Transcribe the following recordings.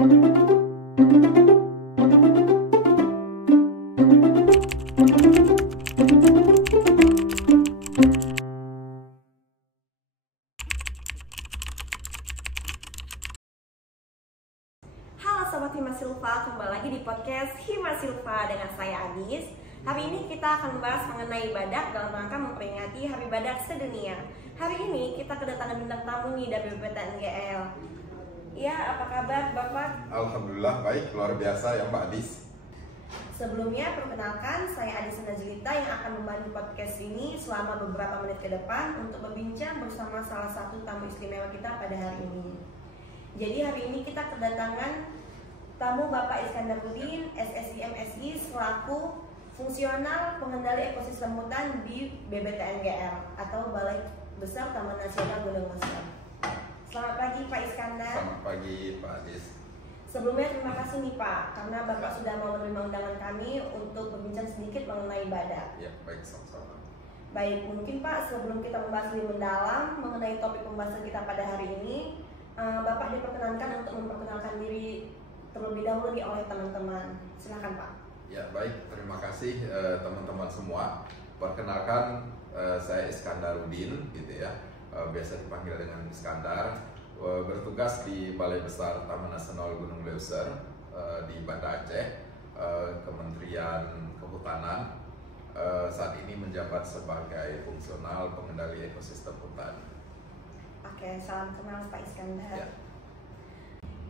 Halo Sobat Himasilva, kembali lagi di podcast Himasilva dengan saya Adis. Hari ini kita akan membahas mengenai badak dalam rangka memperingati Hari Badak Sedunia. Hari ini kita kedatangan bintang tamu nih dari BPTNGL. Ya, apa kabar Bapak? Alhamdulillah baik, luar biasa ya Mbak Adis. Sebelumnya perkenalkan, saya Adis Najlita yang akan membantu podcast ini selama beberapa menit ke depan untuk berbincang bersama salah satu tamu istimewa kita pada hari ini. Jadi hari ini kita kedatangan tamu Bapak Iskandarudin, SSI MSI selaku fungsional pengendali ekosistem hutan di BPTNGL atau Balai Besar Taman Nasional Gunung Leuser. Selamat pagi Pak Iskandar. Selamat pagi Pak Adis. Sebelumnya terima kasih nih Pak, karena Bapak sudah mau menerima undangan kami untuk berbincang sedikit mengenai badak. Ya baik, sama-sama. Baik, mungkin Pak sebelum kita membahas lebih mendalam mengenai topik pembahasan kita pada hari ini, Bapak diperkenankan untuk memperkenalkan diri terlebih dahulu nih oleh teman-teman. Silakan Pak. Ya baik, terima kasih teman-teman semua. Perkenalkan saya Iskandarudin gitu ya, biasa dipanggil dengan Iskandar. Bertugas di Balai Besar Taman Nasional Gunung Leuser di Banda Aceh, Kementerian Kehutanan. Saat ini menjabat sebagai fungsional pengendali ekosistem hutan. Oke, salam kenal Pak Iskandar. Ya.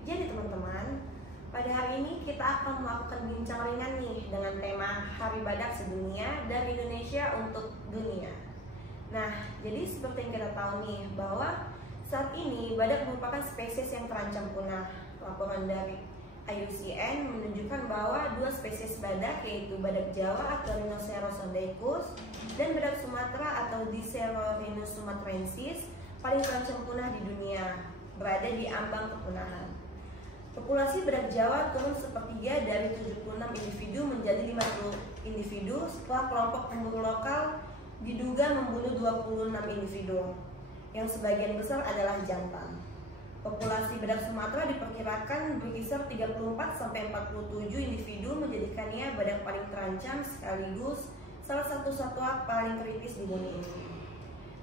Jadi teman-teman, pada hari ini kita akan melakukan bincang ringan nih dengan tema Hari Badak Sedunia dari Indonesia untuk dunia. Nah, jadi seperti yang kita tahu nih bahwa saat ini badak merupakan spesies yang terancam punah. Laporan dari IUCN menunjukkan bahwa dua spesies badak yaitu badak Jawa atau Rhinoceros sondaicus dan badak Sumatera atau Dicerorhinus sumatrensis paling terancam punah di dunia, berada di ambang kepunahan. Populasi badak Jawa turun sepertiga dari 76 individu menjadi 50 individu setelah kelompok pemburu lokal diduga membunuh 26 individu, yang sebagian besar adalah jantan. Populasi badak Sumatera diperkirakan berkisar 34-47 individu, menjadikannya badak paling terancam sekaligus salah satu satwa paling kritis di dunia ini.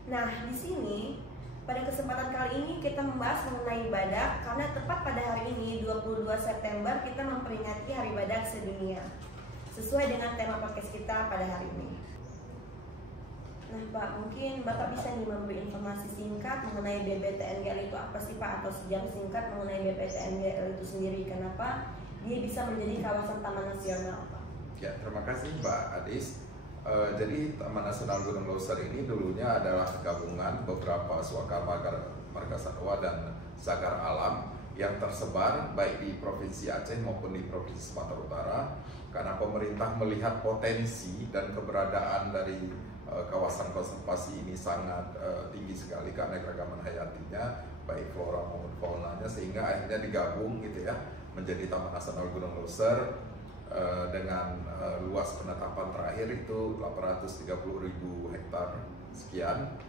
Nah, di sini pada kesempatan kali ini kita membahas mengenai badak karena tepat pada hari ini 22 September kita memperingati Hari Badak Sedunia sesuai dengan tema podcast kita pada hari ini. Nah Pak, mungkin Bapak bisa nih memberi informasi singkat mengenai BPTNGL itu apa sih Pak, atau sejarah singkat mengenai BPTNGL itu sendiri, kenapa dia bisa menjadi kawasan taman nasional Pak? Ya, terima kasih Mbak Adis. Jadi Taman Nasional Gunung Leuser ini dulunya adalah gabungan beberapa suaka marga satwa dan cagar alam yang tersebar baik di Provinsi Aceh maupun di Provinsi Sumatera Utara, karena pemerintah melihat potensi dan keberadaan dari kawasan konservasi ini sangat tinggi sekali karena keragaman hayatinya baik flora maupun faunanya, sehingga akhirnya digabung gitu ya menjadi Taman Nasional Gunung Leuser dengan luas penetapan terakhir itu 830.000 hektar sekian.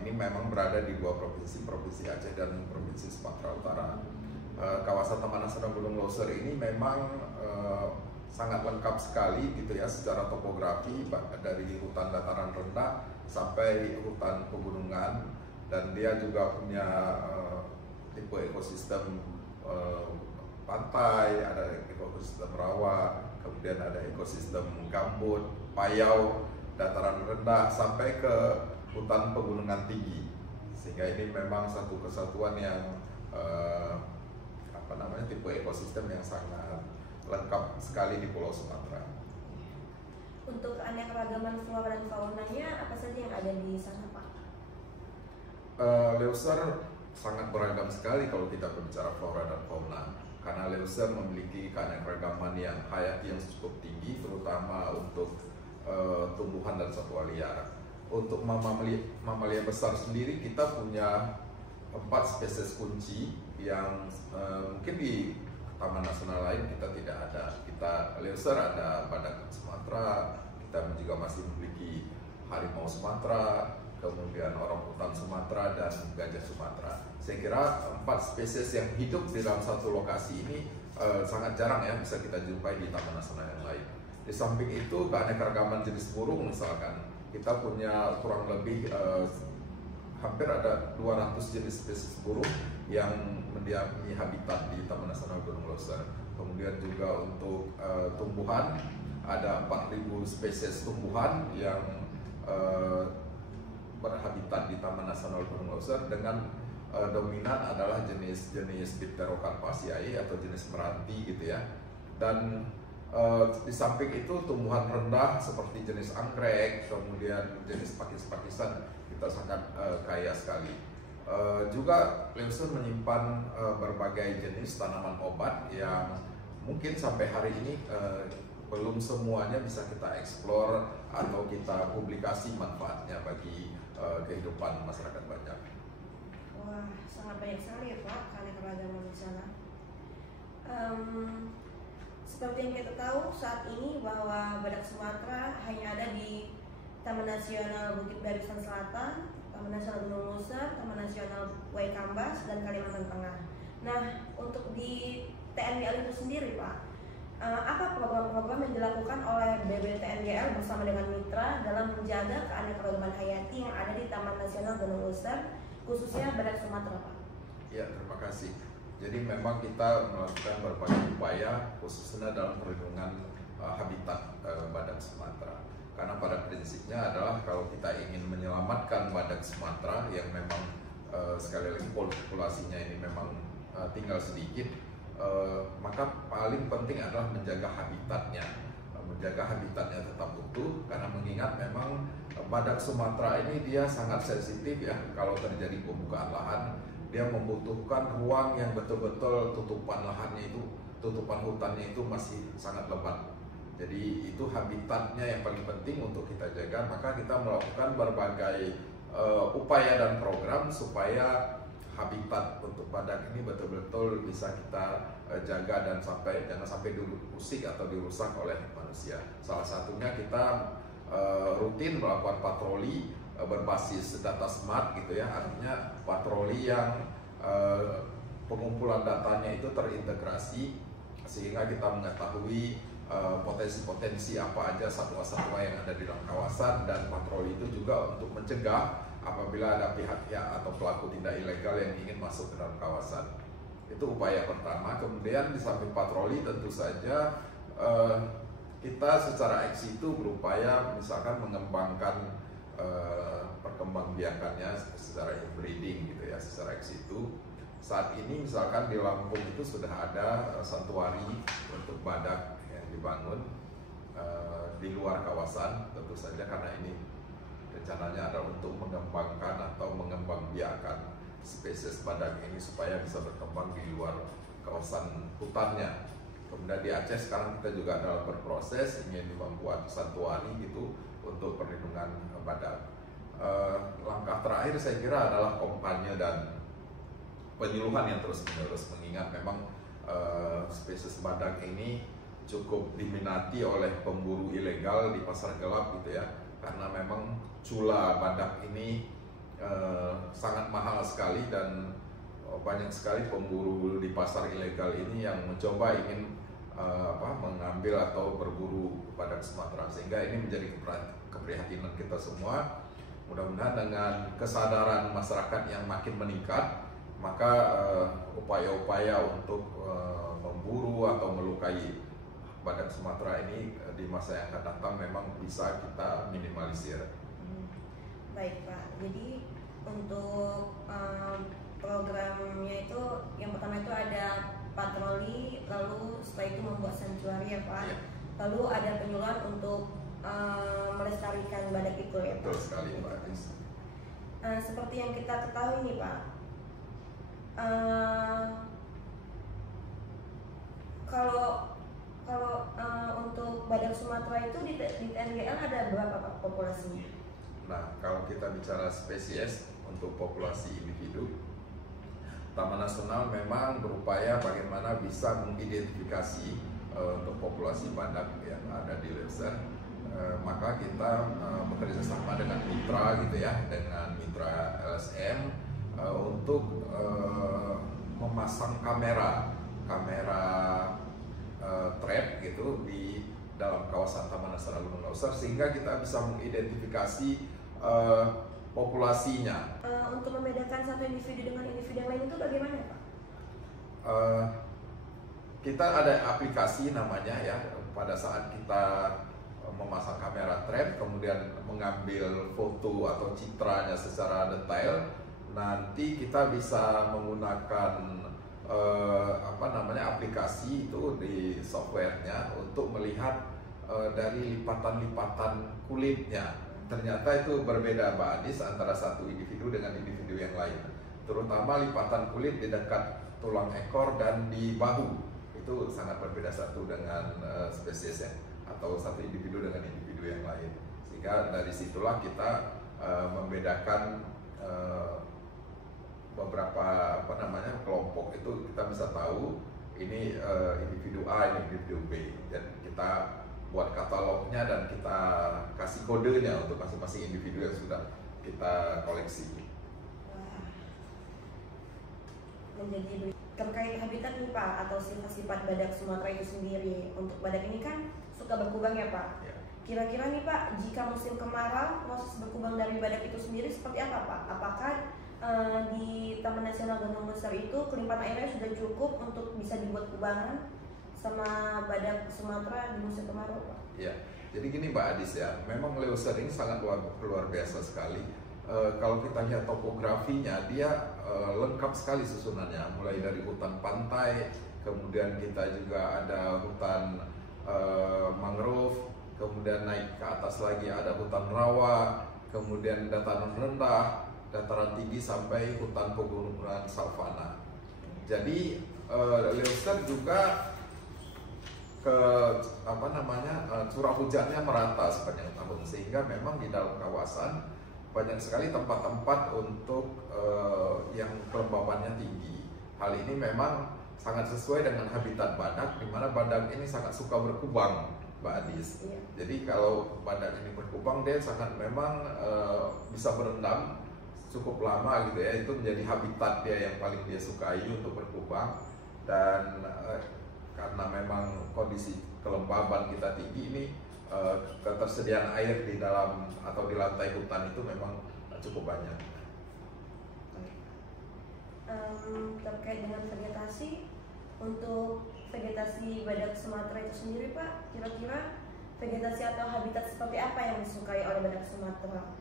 Ini memang berada di dua provinsi, Provinsi Aceh dan Provinsi Sumatera Utara. Kawasan Taman Nasional Gunung Leuser ini memang sangat lengkap sekali gitu ya secara topografi, dari hutan dataran rendah sampai hutan pegunungan, dan dia juga punya tipe ekosistem pantai, ada ekosistem rawa, kemudian ada ekosistem gambut, payau, dataran rendah sampai ke hutan pegunungan tinggi, sehingga ini memang satu kesatuan yang tipe ekosistem yang sangat lengkap sekali di Pulau Sumatera. Untuk keanekaragaman flora dan faunanya apa saja yang ada di sana Pak? Leuser sangat beragam sekali kalau kita berbicara flora dan fauna, karena Leuser memiliki keanekaragaman yang hayati yang cukup tinggi, terutama untuk tumbuhan dan satwa liar. Untuk mamalia besar sendiri kita punya 4 spesies kunci yang mungkin di taman nasional lain kita tidak ada. Kita Leuser ada badak Sumatera, kita juga masih memiliki harimau Sumatera, kemudian orangutan Sumatera, dan gajah Sumatera. Saya kira 4 spesies yang hidup di dalam satu lokasi ini sangat jarang ya bisa kita jumpai di taman nasional yang lain. Di samping itu keanekaragaman jenis burung misalkan, kita punya kurang lebih hampir ada 200 jenis spesies burung yang mendiami habitat di Taman Nasional Gunung Leuser. Kemudian juga untuk tumbuhan ada 4.000 spesies tumbuhan yang berhabitat di Taman Nasional Gunung Leuser dengan dominan adalah jenis-jenis Dipterocarpaceae atau jenis meranti gitu ya. Dan di samping itu tumbuhan rendah seperti jenis anggrek, kemudian jenis pakis-pakisan kita sangat kaya sekali. Juga Leuser menyimpan berbagai jenis tanaman obat yang mungkin sampai hari ini belum semuanya bisa kita eksplor atau kita publikasi manfaatnya bagi kehidupan masyarakat banyak. Wah, sangat banyak sekali ya Pak keanekaragaman di sana. Seperti yang kita tahu saat ini bahwa badak Sumatera hanya ada di Taman Nasional Bukit Barisan Selatan, Taman Nasional Gunung Leuser, Taman Nasional Waikambas, dan Kalimantan Tengah. Nah, untuk di TNGL itu sendiri Pak, apa program-program yang dilakukan oleh BBTNGL bersama dengan mitra dalam menjaga keanekaragaman hayati yang ada di Taman Nasional Gunung Leuser, khususnya badak Sumatera Pak? Ya, terima kasih. Jadi memang kita melakukan berbagai upaya khususnya dalam perlindungan habitat badak Sumatera. Karena pada prinsipnya adalah kalau kita ingin menyelamatkan badak Sumatera yang memang sekali lagi populasinya ini memang tinggal sedikit, maka paling penting adalah menjaga habitatnya. Menjaga habitatnya tetap utuh, karena mengingat memang badak Sumatera ini dia sangat sensitif ya kalau terjadi pembukaan lahan. Dia membutuhkan ruang yang betul-betul tutupan lahannya itu, tutupan hutannya itu masih sangat lebat. Jadi itu habitatnya yang paling penting untuk kita jaga. Maka kita melakukan berbagai upaya dan program supaya habitat untuk badak ini betul-betul bisa kita jaga dan jangan sampai diusik atau dirusak oleh manusia. Salah satunya kita rutin melakukan patroli berbasis data smart gitu ya, artinya patroli yang pengumpulan datanya itu terintegrasi sehingga kita mengetahui potensi-potensi apa aja satwa-satwa yang ada di dalam kawasan, dan patroli itu juga untuk mencegah apabila ada pihak-pihak atau pelaku tindak ilegal yang ingin masuk ke dalam kawasan. Itu upaya pertama. Kemudian di samping patroli tentu saja kita secara ex itu berupaya misalkan mengembangkan perkembangbiakannya secara inbreeding gitu ya, secara ex situ. Saat ini misalkan di Lampung itu sudah ada santuari untuk badak yang dibangun di luar kawasan, tentu saja karena ini rencananya adalah untuk mengembangkan atau mengembangbiakan spesies badak ini supaya bisa berkembang di luar kawasan hutannya. Kemudian di Aceh sekarang kita juga dalam berproses ingin membuat santuari gitu untuk perlindungan badak. Langkah terakhir saya kira adalah kampanye dan penyuluhan yang terus-menerus, mengingat memang spesies badak ini cukup diminati oleh pemburu ilegal di pasar gelap gitu ya, karena memang cula badak ini sangat mahal sekali, dan banyak sekali pemburu di pasar ilegal ini yang mencoba ingin mengambil atau berburu badak Sumatera, sehingga ini menjadi keprihatinan kita semua. Mudah-mudahan dengan kesadaran masyarakat yang makin meningkat, maka upaya-upaya untuk memburu atau melukai badak Sumatera ini di masa yang akan datang memang bisa kita minimalisir. Baik Pak, jadi untuk programnya itu yang pertama itu ada patroli, lalu setelah itu membuat santuari ya Pak, ya. Lalu ada penyuluhan untuk melestarikan badak itu ya Pak. Betul sekali Pak. Seperti yang kita ketahui nih Pak, kalau untuk badak Sumatera itu di TNGL ada berapa Pak populasinya? Nah, kalau kita bicara spesies untuk populasi individu, Taman Nasional memang berupaya bagaimana bisa mengidentifikasi untuk populasi badak yang ada di Leuser. maka kita bekerja sama dengan mitra gitu ya, dengan mitra LSM untuk memasang kamera trap gitu di dalam kawasan Taman Nasional Gunung Leuser, sehingga kita bisa mengidentifikasi populasinya. Untuk membedakan satu individu dengan individu yang lain itu bagaimana Pak? Kita ada aplikasi namanya ya, pada saat kita memasang kamera trap kemudian mengambil foto atau citranya secara detail, nanti kita bisa menggunakan aplikasi itu di softwarenya untuk melihat dari lipatan-lipatan kulitnya. Ternyata itu berbeda Mbak Adis antara satu individu dengan individu yang lain, terutama lipatan kulit di dekat tulang ekor dan di bahu itu sangat berbeda satu dengan spesiesnya atau satu individu dengan individu yang lain, sehingga dari situlah kita membedakan beberapa kelompok itu. Kita bisa tahu ini individu A, ini individu B, dan kita buat katalognya dan kita kasih kodenya untuk masing-masing individu yang sudah kita koleksi. Menjadi terkait habitat nih Pak, atau sifat-sifat badak Sumatera itu sendiri. Untuk badak ini kan suka berkubang ya Pak. Ya. Kira-kira nih Pak, jika musim kemarau proses berkubang dari badak itu sendiri seperti apa Pak? Apakah di Taman Nasional Gunung Leuser itu kelimpahan airnya sudah cukup untuk bisa dibuat kubangan sama badak Sumatera di musim kemarau Pak? Ya, jadi gini Mbak Adis ya, memang Leuser ini sangat luar biasa sekali. Kalau kita lihat topografinya, dia lengkap sekali susunannya, mulai dari hutan pantai, kemudian kita juga ada hutan mangrove, kemudian naik ke atas lagi ada hutan rawa, kemudian dataran rendah, dataran tinggi, sampai hutan pegunungan savana. Jadi Leuser juga curah hujannya merata sepanjang tahun, sehingga memang di dalam kawasan banyak sekali tempat-tempat untuk yang kelembabannya tinggi. Hal ini memang sangat sesuai dengan habitat badak, di mana badak ini sangat suka berkubang, Mbak Adis. Iya. Jadi kalau badak ini berkubang, dia sangat memang bisa berendam cukup lama gitu ya. Itu menjadi habitat dia yang paling dia sukai untuk berkubang. Dan karena memang kondisi kelembaban kita tinggi ini, ketersediaan air di dalam atau di lantai hutan itu memang cukup banyak. Terkait dengan vegetasi, untuk vegetasi badak Sumatera itu sendiri Pak, kira-kira vegetasi atau habitat seperti apa yang disukai oleh badak Sumatera?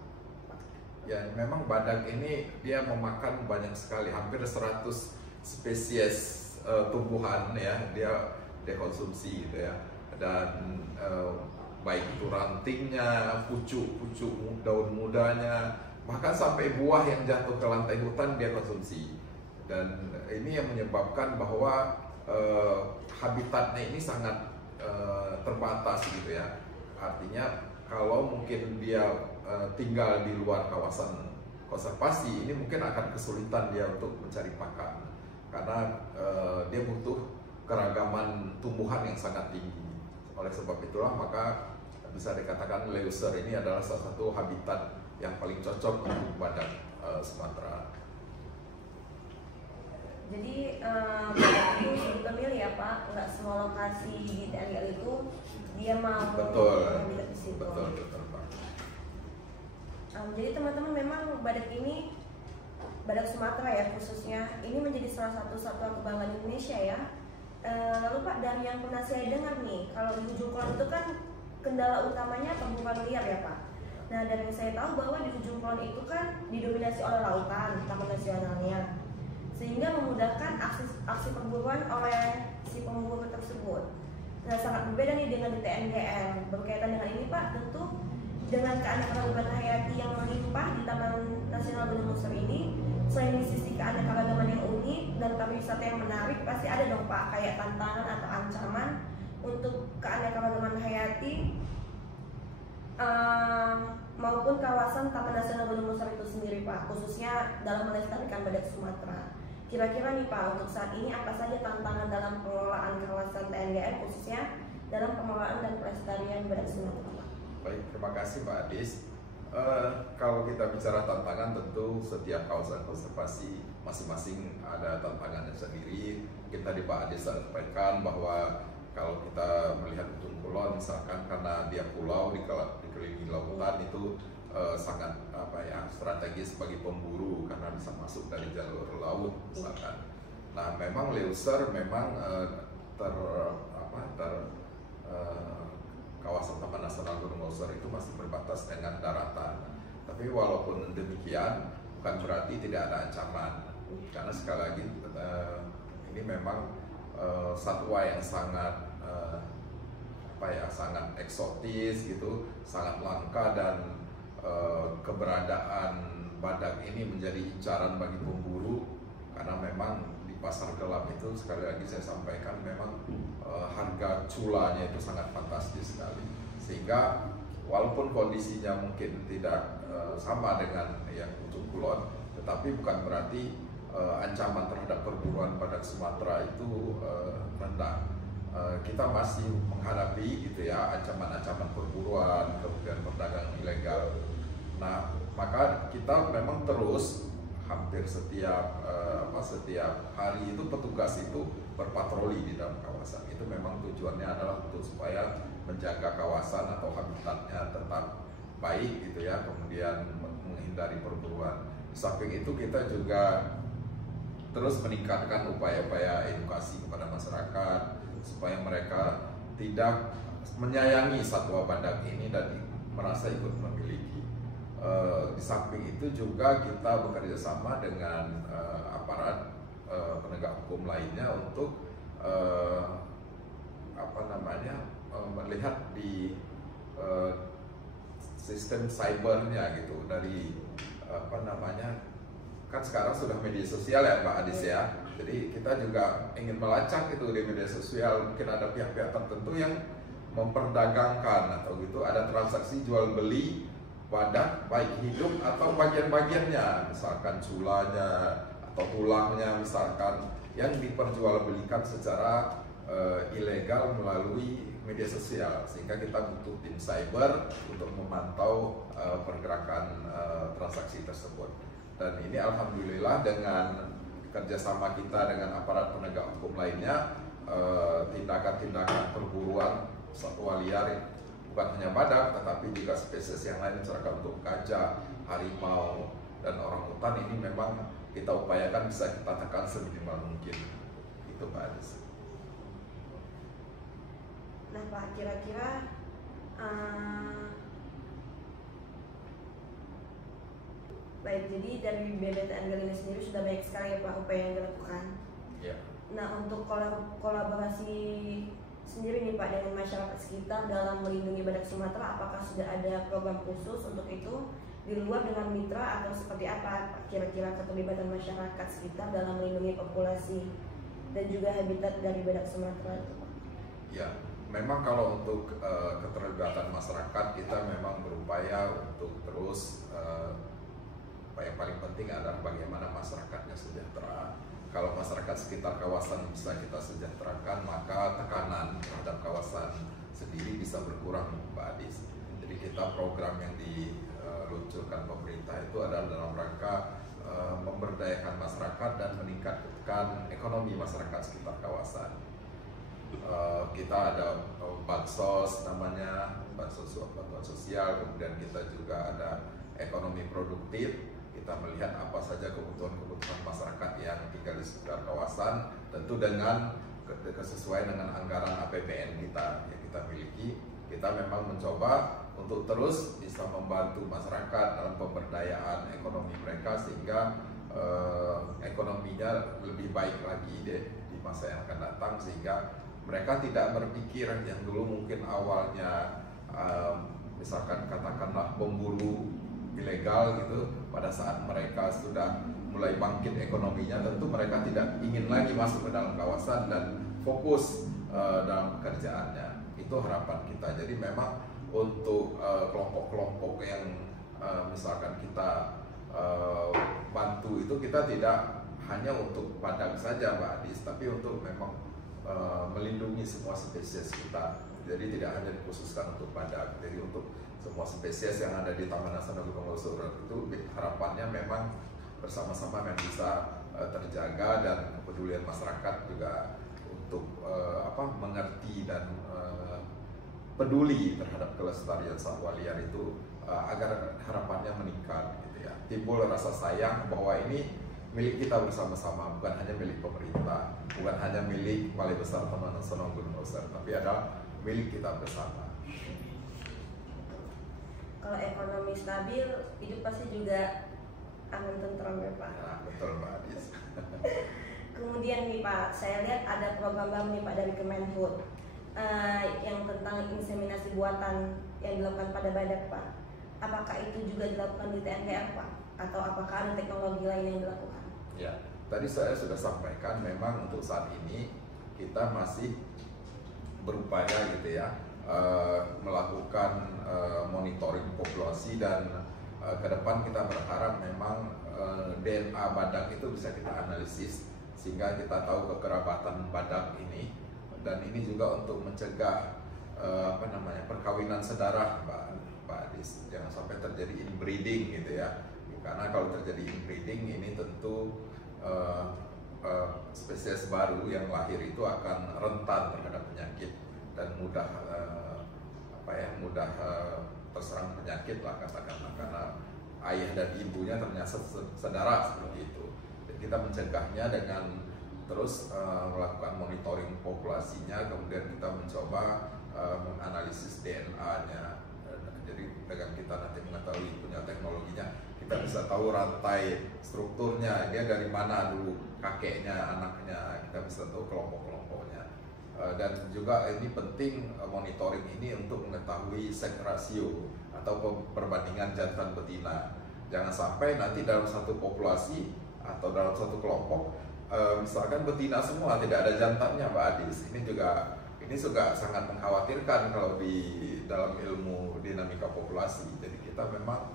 Ya, memang badak ini dia memakan banyak sekali, hampir 100 spesies tumbuhan ya, dia konsumsi gitu ya. Dan baik itu rantingnya, pucuk daun mudanya, bahkan sampai buah yang jatuh ke lantai hutan dia konsumsi. Dan ini yang menyebabkan bahwa habitatnya ini sangat terbatas gitu ya. Artinya kalau mungkin dia tinggal di luar kawasan konservasi, ini mungkin akan kesulitan dia untuk mencari pakan, karena dia butuh keragaman tumbuhan yang sangat tinggi. Oleh sebab itulah maka bisa dikatakan Leuser ini adalah salah satu habitat yang paling cocok untuk badak Sumatera. Jadi badak itu sudah milih ya Pak, nggak semua lokasi di TNGL itu dia mau habitat di situ. Betul Pak. Jadi teman-teman, memang badak ini, badak Sumatera ya khususnya, ini menjadi salah satu satwa kebanggaan Indonesia ya. Lalu Pak, dari yang pernah saya dengar nih, kalau di ujung kulon itu kan kendala utamanya perburuan liar ya Pak. Nah, dari yang saya tahu bahwa di ujung kulon itu kan didominasi oleh lautan, taman nasionalnya, sehingga memudahkan aksi perburuan oleh si pemburu tersebut. Nah, sangat berbeda nih dengan di TNGL. Berkaitan dengan ini Pak, tentu dengan keanekaragaman hayati yang melimpah di Taman Nasional Gunung Leuser ini, selain di sisi keanekaragaman yang unik dan pariwisata yang menarik, pasti ada dong Pak kayak tantangan atau ancaman untuk keanekaragaman hayati maupun kawasan Taman Nasional Gunung Leuser itu sendiri Pak, khususnya dalam melestarikan badak Sumatera. Kira-kira nih Pak, untuk saat ini apa saja tantangan dalam pengelolaan kawasan TNGL, khususnya dalam pengelolaan dan pelestarian badak Sumatera Pak? Baik, terima kasih Mbak Adis. Kalau kita bicara tantangan, tentu setiap kawasan konservasi masing-masing ada tantangannya sendiri. Kita di Pak Adis sampaikan bahwa kalau kita melihat Ujung Kulon, misalkan karena dia pulau dikelilingi lautan, itu sangat strategis bagi pemburu karena bisa masuk dari jalur laut misalkan. Nah, memang Leuser memang kawasan Taman Nasional Gunung Leuser itu masih berbatas dengan daratan. Tapi walaupun demikian, bukan berarti tidak ada ancaman. Karena sekali lagi ini memang satwa yang sangat sangat eksotis gitu, sangat langka, dan keberadaan badak ini menjadi incaran bagi pemburu karena memang di pasar gelap itu, sekali lagi saya sampaikan, memang harga culanya itu sangat fantastis sekali, sehingga walaupun kondisinya mungkin tidak sama dengan yang Ujung Kulon, tetapi bukan berarti ancaman terhadap perburuan badak Sumatera itu rendah. Kita masih menghadapi gitu ya ancaman-ancaman perburuan, kemudian perdagangan ilegal. Nah, maka kita memang terus hampir setiap hari itu petugas itu berpatroli di dalam kawasan. Itu memang tujuannya adalah untuk supaya menjaga kawasan atau habitatnya tetap baik gitu ya, kemudian menghindari perburuan. Di samping itu kita juga terus meningkatkan upaya-upaya edukasi kepada masyarakat supaya mereka tidak menyayangi satwa badak ini dan merasa ikut memiliki. Di samping itu juga kita bekerja sama dengan aparat penegak hukum lainnya untuk melihat di sistem cybernya gitu, dari kan sekarang sudah media sosial ya Mbak Adis ya, jadi kita juga ingin melacak itu di media sosial, mungkin ada pihak-pihak tertentu yang memperdagangkan atau gitu, ada transaksi jual beli badak baik hidup atau bagian-bagiannya, misalkan culanya atau tulangnya misalkan, yang diperjualbelikan secara ilegal melalui media sosial, sehingga kita butuh tim cyber untuk memantau pergerakan transaksi tersebut. Dan ini alhamdulillah dengan kerjasama kita dengan aparat penegak hukum lainnya, tindakan-tindakan perburuan satwa liar bukan hanya badak tetapi juga spesies yang lain, misalkan untuk gajah, harimau, dan orangutan, ini memang kita upayakan bisa kita tekan seminimal mungkin. Itu Pak Adis. Nah Pak, kira-kira baik, jadi dari BBTN Galini sendiri sudah banyak sekali ya Pak upaya yang dilakukan. Ya. Nah, untuk kolaborasi sendiri nih Pak dengan masyarakat sekitar dalam melindungi badak Sumatera, apakah sudah ada program khusus untuk itu di luar dengan mitra, atau seperti apa kira-kira keterlibatan masyarakat sekitar dalam melindungi populasi dan juga habitat dari badak Sumatera itu Pak? Ya, memang kalau untuk keterlibatan masyarakat, kita memang berupaya untuk terus yang paling penting adalah bagaimana masyarakatnya sejahtera. Kalau masyarakat sekitar kawasan bisa kita sejahterakan, maka tekanan terhadap kawasan sendiri bisa berkurang, Mbak Adis. Jadi kita program yang diluncurkan pemerintah itu adalah dalam rangka memberdayakan masyarakat dan meningkatkan ekonomi masyarakat sekitar kawasan. Kita ada bansos, namanya bantuan sosial, kemudian kita juga ada ekonomi produktif. Kita melihat apa saja kebutuhan-kebutuhan masyarakat yang tinggal di sekitar kawasan, tentu dengan sesuai dengan anggaran APBN kita yang kita miliki. Kita memang mencoba untuk terus bisa membantu masyarakat dalam pemberdayaan ekonomi mereka, sehingga ekonominya lebih baik lagi di masa yang akan datang, sehingga mereka tidak berpikir yang dulu mungkin awalnya misalkan katakanlah pemburu ilegal gitu, pada saat mereka sudah mulai bangkit ekonominya, tentu mereka tidak ingin lagi masuk ke dalam kawasan dan fokus dalam pekerjaannya. Itu harapan kita. Jadi memang untuk kelompok-kelompok yang misalkan kita bantu itu, kita tidak hanya untuk badak saja Mbak Adis, tapi untuk memang melindungi semua spesies kita. Jadi tidak hanya dikhususkan untuk badak, jadi untuk semua spesies yang ada di Taman Nasional Gunung Leuser itu harapannya memang bersama-sama yang bisa terjaga, dan kepedulian masyarakat juga untuk mengerti dan peduli terhadap kelestarian satwa liar itu agar harapannya meningkat gitu ya. Timbul rasa sayang bahwa ini milik kita bersama-sama, bukan hanya milik pemerintah, bukan hanya milik Balai Besar Taman Nasional Gunung Leuser, tapi adalah milik kita bersama. Kalau ekonomi stabil, hidup pasti juga aman tentram ya Pak. Nah, betul Pak Adis. Kemudian nih Pak, saya lihat ada program baru nih Pak dari Kemenhub yang tentang inseminasi buatan yang dilakukan pada badak Pak. Apakah itu juga dilakukan di TNPR Pak? Atau apakah ada teknologi lain yang dilakukan? Ya, tadi saya sudah sampaikan memang untuk saat ini kita masih berupaya gitu ya, melakukan monitoring populasi, dan ke depan kita berharap memang DNA badak itu bisa kita analisis sehingga kita tahu kekerabatan badak ini, dan ini juga untuk mencegah perkawinan sedarah Pak Adis, jangan sampai terjadi inbreeding gitu ya, karena kalau terjadi inbreeding ini tentu spesies baru yang lahir itu akan rentan terhadap penyakit dan mudah terserang penyakit lah katakanlah, karena ayah dan ibunya ternyata saudara seperti itu. Dan kita mencegahnya dengan terus melakukan monitoring populasinya, kemudian kita mencoba menganalisis DNA-nya. Jadi dengan kita nanti mengetahui punya teknologinya, kita bisa tahu rantai strukturnya, dia dari mana dulu kakeknya, anaknya, kita bisa tahu kelompok-kelompoknya. Dan juga ini penting monitoring ini untuk mengetahui sex ratio atau perbandingan jantan betina. Jangan sampai nanti dalam satu populasi atau dalam satu kelompok misalkan betina semua, tidak ada jantannya Mbak Adis. Ini juga sangat mengkhawatirkan kalau di dalam ilmu dinamika populasi. Jadi kita memang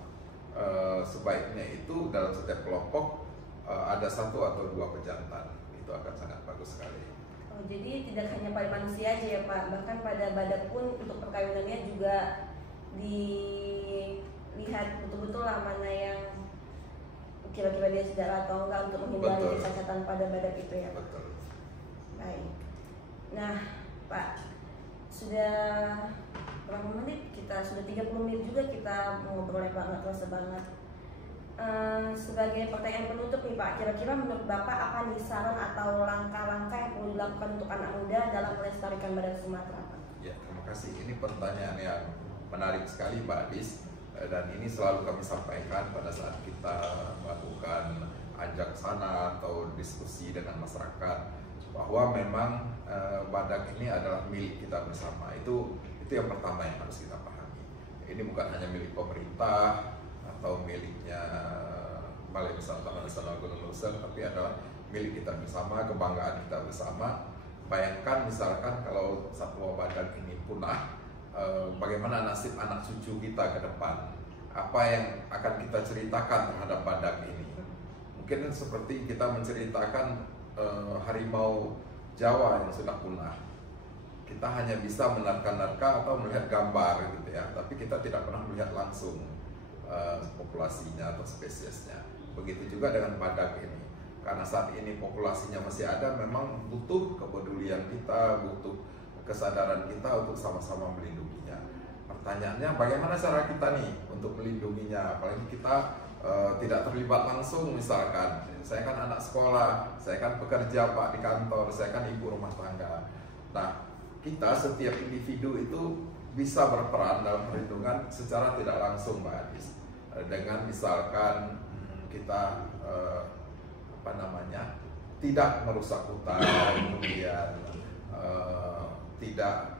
sebaiknya itu dalam setiap kelompok ada satu atau dua pejantan, itu akan sangat bagus sekali. Oh, jadi tidak hanya pada manusia aja ya Pak, bahkan pada badak pun untuk perkawinannya juga dilihat betul-betul lah mana yang kira-kira dia sedara atau enggak, untuk menghindari kecacatan pada badak itu ya Pak. Betul. Baik. Nah Pak, sudah berapa menit? Kita sudah 30 menit juga kita ngobrol ya Pak, nggak terasa banget. Sebagai pertanyaan penutup nih Pak, kira-kira menurut Bapak apa nih saran atau langkah-langkah yang perlu dilakukan untuk anak muda dalam melestarikan badak Sumatera Pak? Ya, terima kasih. Ini pertanyaan yang menarik sekali Mbak Adis, dan ini selalu kami sampaikan pada saat kita melakukan ajak sana atau diskusi dengan masyarakat, bahwa memang badak ini adalah milik kita bersama. Itu yang pertama yang harus kita pahami. Ini bukan hanya milik pemerintah atau miliknya Balai Besar Taman Nasional Gunung Leuser, tapi adalah milik kita bersama, kebanggaan kita bersama. Bayangkan misalkan kalau satwa badak ini punah, bagaimana nasib anak cucu kita ke depan? Apa yang akan kita ceritakan terhadap badak ini? Mungkin seperti kita menceritakan harimau Jawa yang sudah punah. Kita hanya bisa menerka-nerka atau melihat gambar gitu ya, tapi kita tidak pernah melihat langsung populasinya atau spesiesnya. Begitu juga dengan badak ini, karena saat ini populasinya masih ada, memang butuh kepedulian kita, butuh kesadaran kita untuk sama-sama melindunginya. Pertanyaannya, bagaimana cara kita nih untuk melindunginya? Apalagi kita tidak terlibat langsung, misalkan saya kan anak sekolah, saya kan pekerja Pak di kantor, saya kan ibu rumah tangga. Nah, kita setiap individu itu bisa berperan dalam perlindungan secara tidak langsung Mbak Adis, dengan misalkan kita tidak merusak hutan, kemudian tidak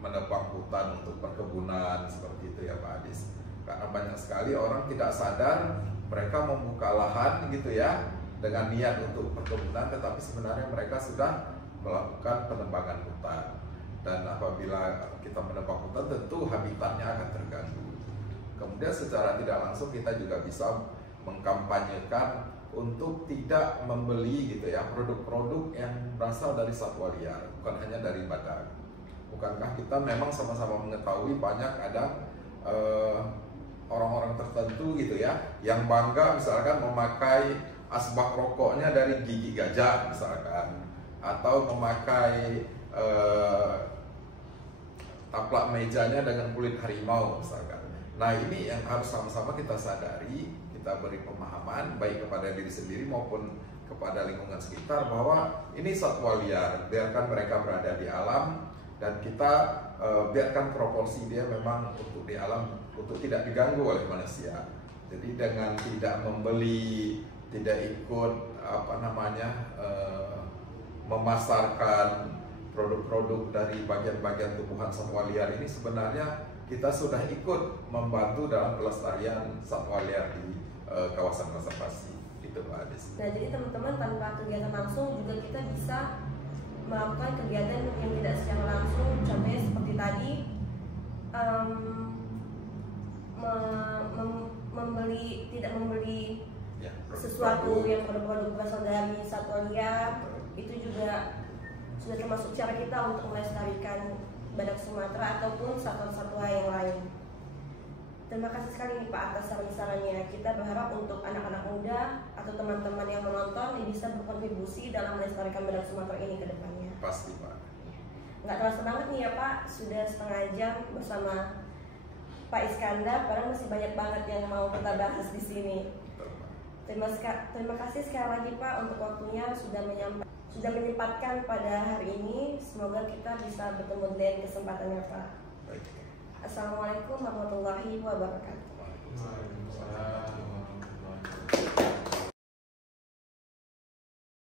menebang hutan untuk perkebunan seperti itu ya Pak Adis. Karena banyak sekali orang tidak sadar mereka membuka lahan gitu ya dengan niat untuk perkebunan, tetapi sebenarnya mereka sudah melakukan penebangan hutan. Dan apabila kita menebang hutan, tentu habitatnya akan terganggu. Kemudian secara tidak langsung kita juga bisa mengkampanyekan untuk tidak membeli gitu ya produk-produk yang berasal dari satwa liar, bukan hanya dari badak. Bukankah kita memang sama-sama mengetahui banyak ada orang-orang tertentu gitu ya yang bangga misalkan memakai asbak rokoknya dari gigi gajah misalkan, atau memakai taplak mejanya dengan kulit harimau misalkan. Nah ini yang harus sama-sama kita sadari, kita beri pemahaman baik kepada diri sendiri maupun kepada lingkungan sekitar bahwa ini satwa liar, biarkan mereka berada di alam dan kita biarkan proporsi dia memang untuk di alam, untuk tidak diganggu oleh manusia. Jadi dengan tidak membeli, tidak ikut memasarkan produk-produk dari bagian-bagian tumbuhan satwa liar ini, sebenarnya kita sudah ikut membantu dalam pelestarian satwa liar di kawasan konservasi. Itu Pak Adis. Nah, jadi teman-teman tanpa kegiatan langsung juga kita bisa melakukan kegiatan yang tidak secara langsung, contohnya seperti tadi tidak membeli Ya, sesuatu yang produk-produk berasal dari satwa liar, itu juga sudah termasuk cara kita untuk melestarikan badak Sumatera ataupun satwa-satwa yang lain. Terima kasih sekali nih Pak atas saran-sarannya. Kita berharap untuk anak-anak muda atau teman-teman yang menonton ini bisa berkontribusi dalam melestarikan badak Sumatera ini ke depannya. Pasti Pak. Nggak terasa banget nih ya Pak, sudah setengah jam bersama Pak Iskandar, padahal masih banyak banget yang mau kita bahas di sini. Terima kasih sekali lagi Pak untuk waktunya sudah menyempatkan pada hari ini. Semoga kita bisa bertemu di lain kesempatannya Pak. Baik. Assalamualaikum warahmatullahi wabarakatuh. Waalaikumsalam.